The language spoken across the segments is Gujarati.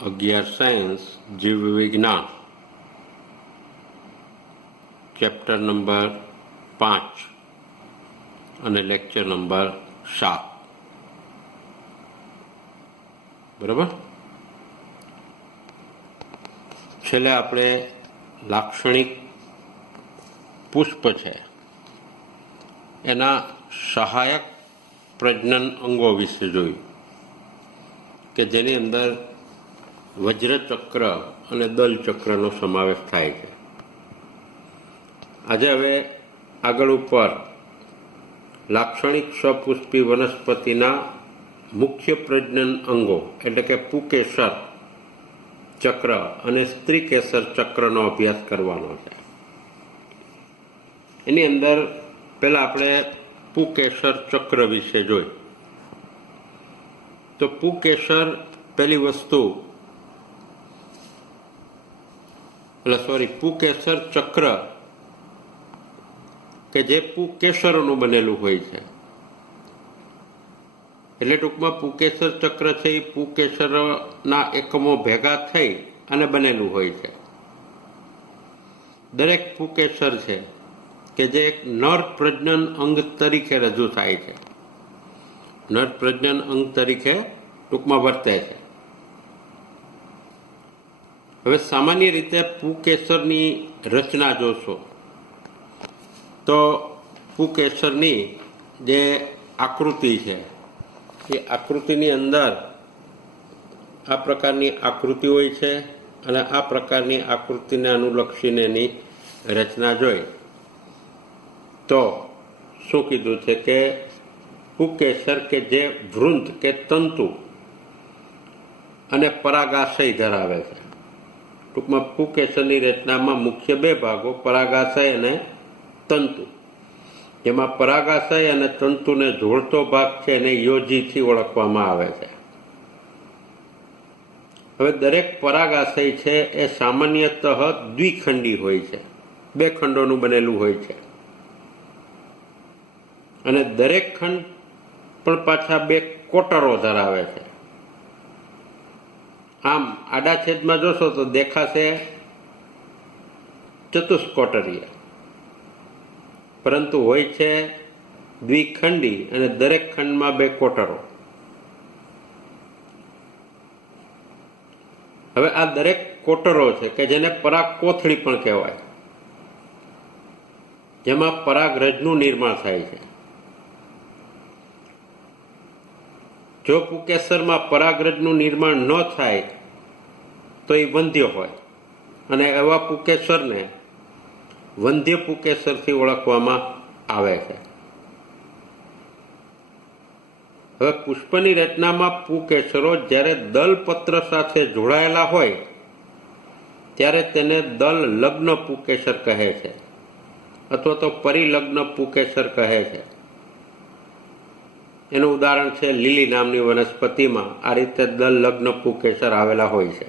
11 સાયન્સ જીવ વિજ્ઞાન ચેપ્ટર નંબર 5 અને લેક્ચર નંબર 7 બરાબર. છેલ્લે આપણે લાક્ષણિક પુષ્પ છે એના સહાયક પ્રજનન અંગો વિશે જોયું કે જેની અંદર વજ્રચક્ર અને દલચક્રનો સમાવેશ થાય છે. આજે હવે આગળ ઉપર લાક્ષણિક સપુષ્પી વનસ્પતિના મુખ્ય પ્રજનન અંગો એટલે કે પુકેસર ચક્ર અને સ્ત્રીકેસર ચક્રનો અભ્યાસ કરવાનો છે. એની અંદર પહેલા આપણે પુકેસર ચક્ર વિશે જોઈ તો પુકેસર પહેલી વસ્તુ પુકેસર ચક્ર કે જે પુકેસરોનું બનેલું હોય છે. એટલે ટૂંકમાં પુકેસર ચક્ર છે એ પુકેસરના એકમો ભેગા થઈ અને બનેલું હોય છે. દરેક પુકેસર છે કે જે એક નર પ્રજનન અંગ તરીકે રજૂ થાય છે, નર પ્રજનન અંગ તરીકે ટૂંકમાં વર્તે છે. હવે સામાન્ય રીતે પુકેસરની રચના જોશો તો પુકેસરની જે આકૃતિ છે એ આકૃતિની અંદર આ પ્રકારની આકૃતિ હોય છે અને આ પ્રકારની આકૃતિને અનુલક્ષીને એની રચના જોઈ તો શું કીધું છે કે પુકેસર કે જે વૃંત કે તંતુ અને પરાગાશય ધરાવે છે. ટૂંકમાં પુકેસરની રચનામાં મુખ્ય બે ભાગો પરાગાશય અને તંતુ, જેમાં પરાગાશય અને તંતુને જોડતો ભાગ છે એને યોજીથી ઓળખવામાં આવે છે. હવે દરેક પરાગાશય છે એ સામાન્યતઃ દ્વિખંડી હોય છે, બે ખંડોનું બનેલું હોય છે અને દરેક ખંડ પણ પાછા બે કોટરો ધરાવે છે. આમ આડા છેદમાં જોશો તો દેખાશે ચતુષ્કોટરીય, પરંતુ હોય છે દ્વિખંડી અને દરેક ખંડમાં બે કોટરો. હવે આ દરેક કોટરો છે કે જેને પરાગ કોથળી પણ કહેવાય, જેમાં પરાગરજનું નિર્માણ થાય છે. જો પુકેસરમાં પરાગરજનું નિર્માણ ન થાય તો એ વંધ્ય હોય અને એવા પુકેસરને વંધ્ય પુકેસરથી ઓળખવામાં આવે છે. હવે પુષ્પની રચનામાં પુકેસરો જ્યારે દલપત્ર સાથે જોડાયેલા હોય ત્યારે તેને દલ લગ્ન પુકેસર કહે છે અથવા તો પરિલગ્ન પુકેસર કહે છે. એનું ઉદાહરણ છે લીલી નામની વનસ્પતિમાં આ રીતે દલ લગ્ન પુકેસર આવેલા હોય છે.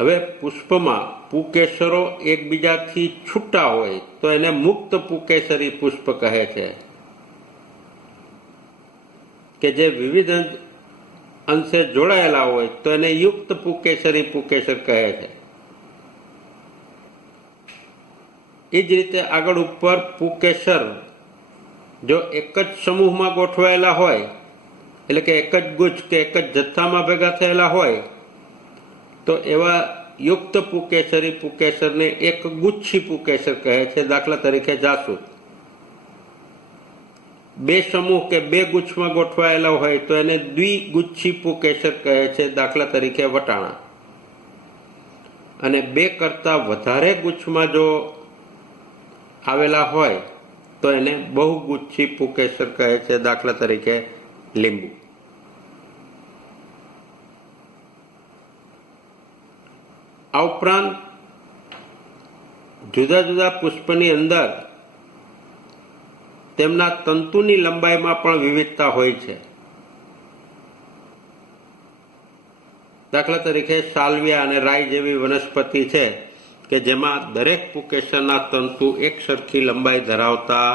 હવે પુષ્પમાં પુકેસરો એકબીજાથી છૂટા હોય તો એને મુક્ત પુકેસરી પુષ્પ કહે છે કે જે વિવિધ અંશે જોડાયેલા હોય તો એને યુક્ત પુકેસરી પુકેસર કહે છે. એ જ રીતે આગળ ઉપર પુકેસર જો એક જ સમૂહમાં ગોઠવાયેલા હોય એટલે કે એક જ ગુચ્છ કે એક જ જથ્થામાં ભેગા થયેલા હોય તો એવા યુક્ત પુકેસરી પુકેસરને એક ગુચ્છી પુકેસર કહે છે. દાખલા તરીકે જાસૂદ. બે સમૂહ કે બે ગુચ્છમાં ગોઠવાયેલા હોય તો એને દ્વિગુચ્છી પુકેસર કહે છે. દાખલા તરીકે વટાણા. અને બે કરતા વધારે ગુચ્છમાં જો આવેલા હોય તો એને બહુગુચ્છી પુકેસર કહે છે. દાખલા તરીકે લીંબુ. આ ઉપરાંત જુદા જુદા પુષ્પની અંદર તેમના તંતુની લંબાઈમાં પણ વિવિધતા હોય છે. દાખલા તરીકે સાલ્વિયા અને રાઈ જેવી વનસ્પતિ છે કે જેમાં દરેક પુકેસરના તંતુ એક સરખી લંબાઈ ધરાવતા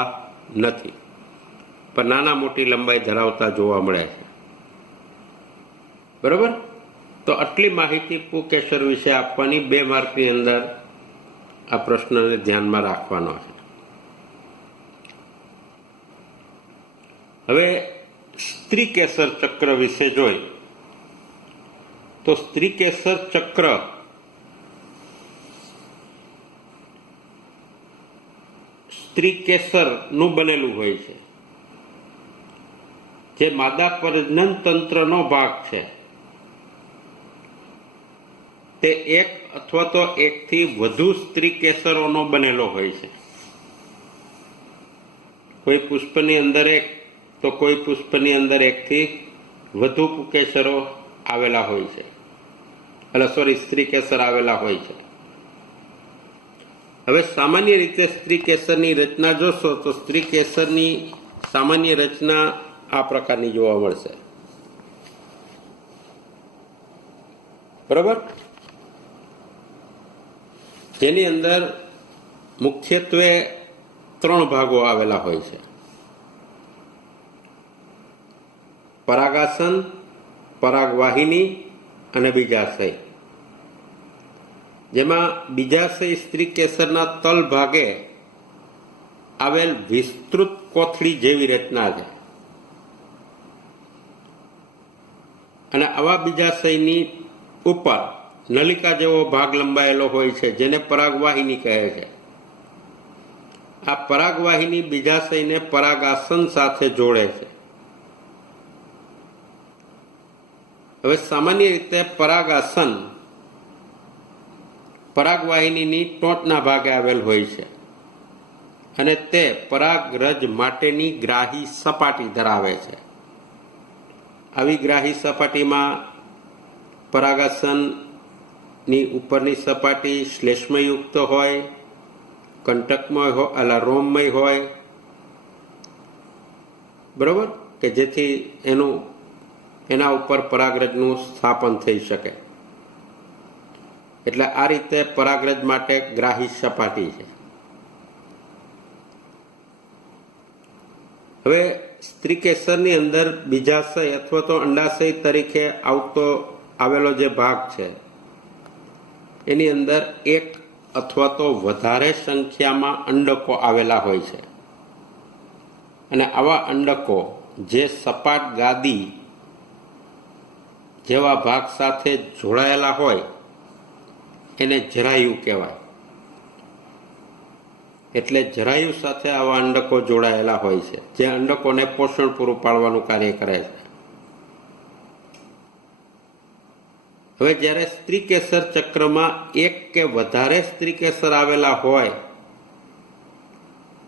નથી, પણ નાના મોટી લંબાઈ ધરાવતા જોવા મળે છે. બરાબર. તો આટલી માહિતી પુકેસર વિશે આપવાની 2 માર્કની અંદર આ પ્રશ્નને ધ્યાનમાં રાખવાનો છે. હવે સ્ત્રીકેસર ચક્ર વિશે જોઈ તો સ્ત્રીકેસર ચક્ર સ્ત્રીકેસરનું બનેલું હોય છે, જે માદા પ્રજનન તંત્રનો ભાગ છે. તે એક અથવા તો એકથી વધુ સ્ત્રીકેસરોનો બનેલો હોય છે. કોઈ પુષ્પની અંદર એક તો કોઈ પુષ્પની અંદર એકથી વધુ પુકેસરો આવેલા હોય છે, સ્ત્રીકેસર આવેલા હોય છે. હવે સામાન્ય રીતે સ્ત્રીકેસરની રચના જોશો તો સ્ત્રીકેસરની સામાન્ય રચના આ પ્રકારની જોવા મળશે. બરાબર. જેની અંદર મુખ્યત્વે 3 ભાગો આવેલા હોય છે: પરાગાસન, પરાગવાહિની અને બીજાશય. જેમાં બીજાશય સ્ત્રીકેસરના તલ ભાગે આવેલ વિસ્તૃત કોથળી જેવી રચના છે, અને આવા બીજાશયની ઉપર નલિકા જેવો ભાગ લંબાયેલો હોય છે, જેને પરાગવાહિની કહે છે. આ પરાગવાહિની બીજાશયને પરાગાસન સાથે જોડે છે. હવે સામાન્ય રીતે પરાગાસન પરાગવાહિનીની ટોચના ભાગે આવેલ હોય છે, અને તે પરાગરજ માટેની ગ્રાહી સપાટી ધરાવે છે. આવી ગ્રાહી સપાટીમાં પરાગાસનની ઉપરની સપાટી શ્લેષ્મયુક્ત હોય, કંટકમય હોય, રોમમય હોય. બરોબર, કે જેથી એના ઉપર પરાગરજનું સ્થાપન થઈ શકે. એટલે આ રીતે પરાગરજ માટે ગ્રાહી સપાટી છે. હવે સ્ત્રીકેસરની અંદર બીજાશય અથવા તો અંડાશય તરીકે આવેલો જે ભાગ છે, એની અંદર 1 અથવા તો વધારે સંખ્યામાં અંડકો આવેલા હોય છે. અને આવા અંડકો જે સપાટ ગાદી જેવા ભાગ સાથે જોડાયેલા હોય એને જરાયુ કહેવાય. એટલે જરાયુ સાથે આવા અંડકો જોડાયેલા હોય છે, જે અંડકોને પોષણ પૂરું પાડવાનું કાર્ય કરે છે. હવે જ્યારે સ્ત્રીકેસર ચક્રમાં 1 કે વધારે સ્ત્રીકેસર આવેલા હોય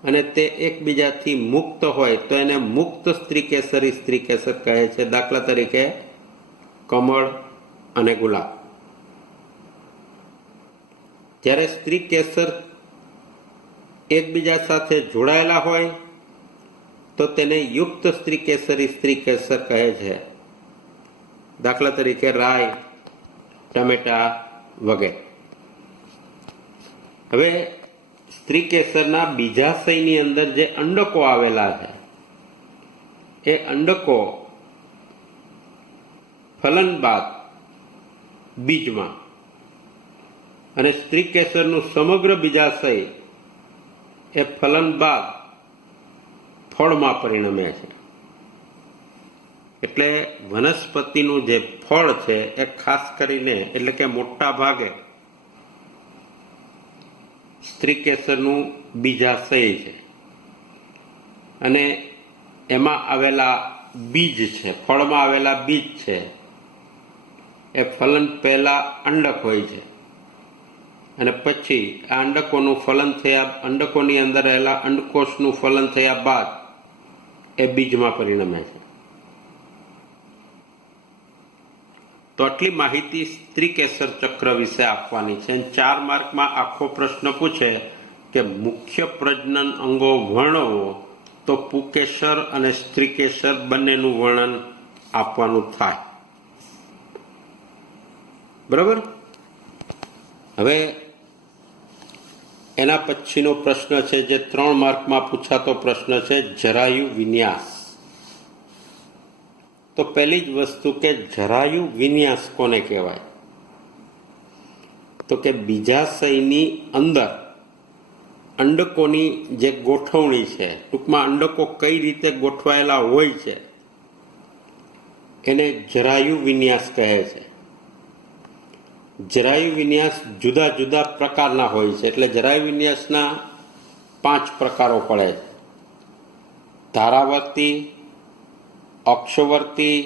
અને તે એકબીજાથી મુક્ત હોય તો એને મુક્ત સ્ત્રીકેસર કહે છે. દાખલા તરીકે કમળ અને ગુલાબ. જ્યારે સ્ત્રીકેસર એકબીજા સાથે જોડાયેલા હોય તો તેને યુક્ત સ્ત્રીકેસર કહે છે. દાખલા તરીકે રાઈ, ટમેટા વગેરે. હવે સ્ત્રીકેસરના બીજાશયની અંદર જે અંડકો આવેલા છે, એ અંડકો ફલન બાદ બીજમાં, અને સ્ત્રીકેસરનું સમગ્ર બીજાશય એ ફલન બાદ ફળમાં પરિણમે છે. એટલે વનસ્પતિનું જે ફળ છે એ ખાસ કરીને, એટલે કે મોટા ભાગે સ્ત્રીકેસરનું બીજાશય છે, અને એમાં આવેલા બીજ છે, ફળમાં આવેલા બીજ છે, એ ફલન પહેલા અંડક હોય છે, અને પછી આ અંડકોનું ફલન થયા, અંડકોની અંદર રહેલા અંડકોષનું ફલન થયા બાદ એ બીજમાં પરિણમે છે. તો આટલી માહિતી સ્ત્રીકેસર ચક્ર વિશે આપવાની છે. 4 માર્કમાં આખો પ્રશ્ન પૂછે કે મુખ્ય પ્રજનન અંગો વર્ણવો, તો પુકેસર અને સ્ત્રીકેસર બંનેનું વર્ણન આપવાનું થાય. બરાબર. હવે એના પછીનો પ્રશ્ન છે, જે 3 માર્કમાં પૂછાતો પ્રશ્ન છે, જરાયુ વિન્યાસ. તો પહેલી જ વસ્તુ કે જરાયુ વિન્યાસ કોને કહેવાય? તો કે બીજાશયની અંદર અંડકોની જે ગોઠવણી છે, ટૂંકમાં અંડકો કઈ રીતે ગોઠવાયેલા હોય છે એને જરાયુ વિન્યાસ કહે છે. જરાયુ વિન્યાસ જુદા જુદા પ્રકારના હોય છે, એટલે જરાયુ વિન્યાસના 5 પ્રકારો પડે છે: ધારાવર્તી, અક્ષવર્તી,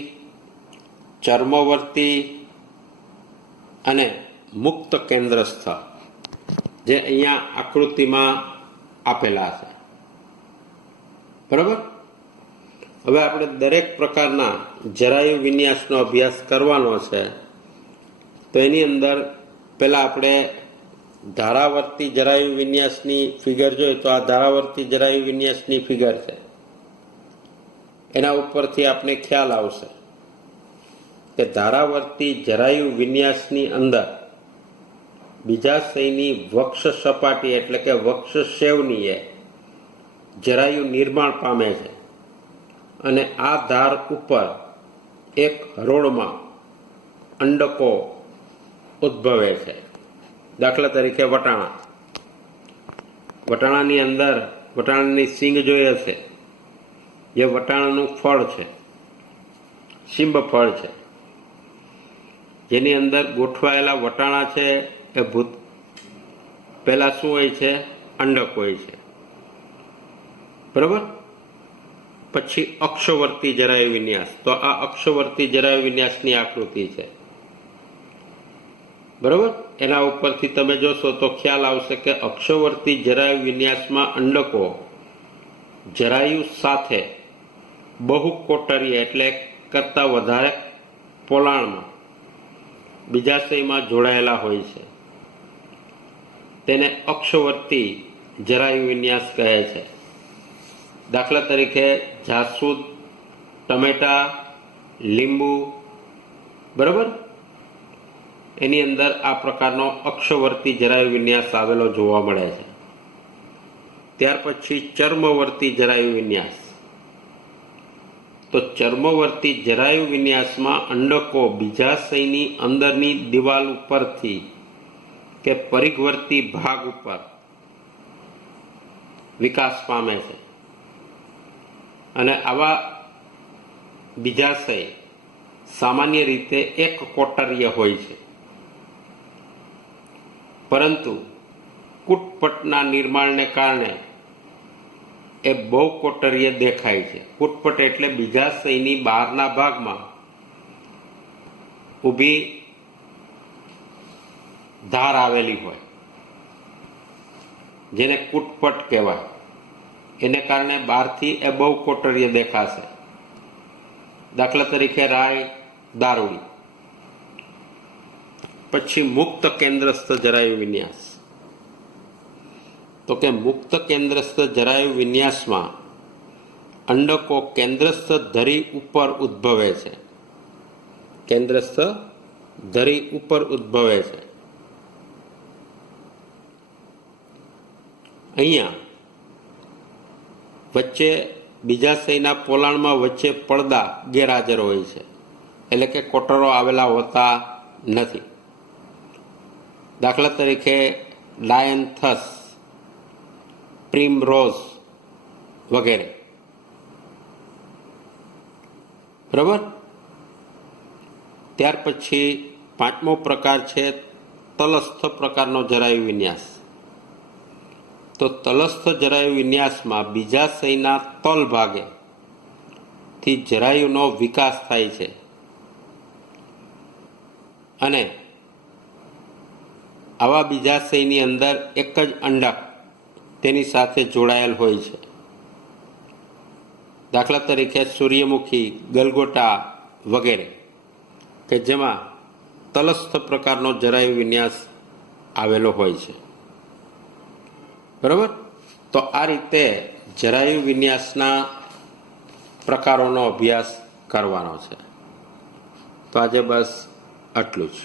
ચર્મવર્તી અને મુક્ત કેન્દ્રસ્થ, જે અહીંયા આકૃતિમાં આપેલા છે. બરાબર. હવે આપણે દરેક પ્રકારના જરાયુ વિન્યાસનો અભ્યાસ કરવાનો છે. તો એની અંદર પહેલાં આપણે ધારાવર્તી જરાયુ વિન્યાસની ફિગર જોઈએ તો આ ધારાવર્તી જરાયુ વિન્યાસની ફિગર છે. એના ઉપરથી આપણે ખ્યાલ આવશે કે ધારાવર્તી જરાયુ વિન્યાસની અંદર બીજાશયની વક્ષ સપાટી એટલે કે વક્ષ શેવની એ જરાયુ નિર્માણ પામે છે અને આ ધાર ઉપર એક હરોળમાં અંડકો ઉદ્ભવે છે. દાખલા તરીકે વટાણાની અંદર વટાણાની સિંગ જોઈ હશે, જે વટાણાનું ફળ છે, શિંબ ફળ છે, જેની અંદર ગોઠવાયેલા વટાણા છે એ પહેલા શું હોય છે? અંડક હોય છે. બરાબર. પછી અક્ષવર્તી જરાયુ વિન્યાસ, તો આ અક્ષવર્તી જરાયુ વિન્યાસની આકૃતિ છે. બરાબર. એના ઉપરથી તમે જોશો તો ખ્યાલ આવશે કે અક્ષવર્તી જરાયુ વિન્યાસમાં અંડકો જરાયુ સાથે બહુકોટરીય એટલે કરતાં વધારે પોલાણમાં બીજાશયમાં જોડાયેલા હોય છે. તેને અક્ષવર્તી જરાયુ વિન્યાસ કહે છે. દાખલા તરીકે જાસૂદ, ટમેટા, લીંબુ, બરાબર, એની અંદર આ પ્રકારનો અક્ષવર્તી જરાયુ વિન્યાસ આવેલો જોવા મળે છે. ત્યાર પછી ચર્મવર્તી જરાયુ વિન્યાસ. તો ચર્મવર્તી જરાયુ વિન્યાસમાં અંડકો બીજાશયની અંદરની દિવાલ ઉપરથી કે પરિઘવર્તી ભાગ ઉપર વિકાસ પામે છે અને આવા બીજાશય સામાન્ય રીતે એક કોટરીય હોય છે, પરંતુ કુટપટના નિર્માણને કારણે એ બહુકોટરીય દેખાય છે. કુટપટ એટલે બીજાશયની બહારના ભાગમાં ઊભી ધાર આવેલી હોય, જેને કુટપટ કહેવાય. એને કારણે બહારથી એ બહુકોટરીય દેખાશે. દાખલા તરીકે રાય, દારૂડી. પછી મુક્ત કેન્દ્રસ્થ જરાયુ વિન્યાસ. તો કે મુક્ત કેન્દ્રસ્થ જરાયુ વિન્યાસમાં અંડકો કેન્દ્રસ્થ ધરી ઉપર ઉદ્ભવે છે. કેન્દ્રસ્થ ધરી ઉપર ઉદ્ભવે છે. અહીંયા વચ્ચે બીજાશયના પોલાણમાં વચ્ચે પડદા ગેરહાજર હોય છે, એટલે કે કોટરો આવેલા હોતા નથી. દાખલા તરીકે ડાયન્થસ, પ્રિમરોઝ વગેરે. બરાબર. ત્યાર પછી 5મો પ્રકાર છે તલસ્થ પ્રકારનો જરાયુ વિન્યાસ. તો તલસ્થ જરાયુ વિન્યાસમાં બીજાશયના તલ ભાગે થી જરાયુનો વિકાસ થાય છે અને આવા બીજાશયની અંદર એક જ અંડક તેની સાથે જોડાયેલ હોય છે. દાખલા તરીકે સૂર્યમુખી, ગલગોટા વગેરે, કે જેમાં તલસ્થ પ્રકારનો જરાયુ વિન્યાસ આવેલો હોય છે. બરાબર. તો આ રીતે જરાયુ વિન્યાસના પ્રકારોનો અભ્યાસ કરવાનો છે. તો આજે બસ આટલું જ.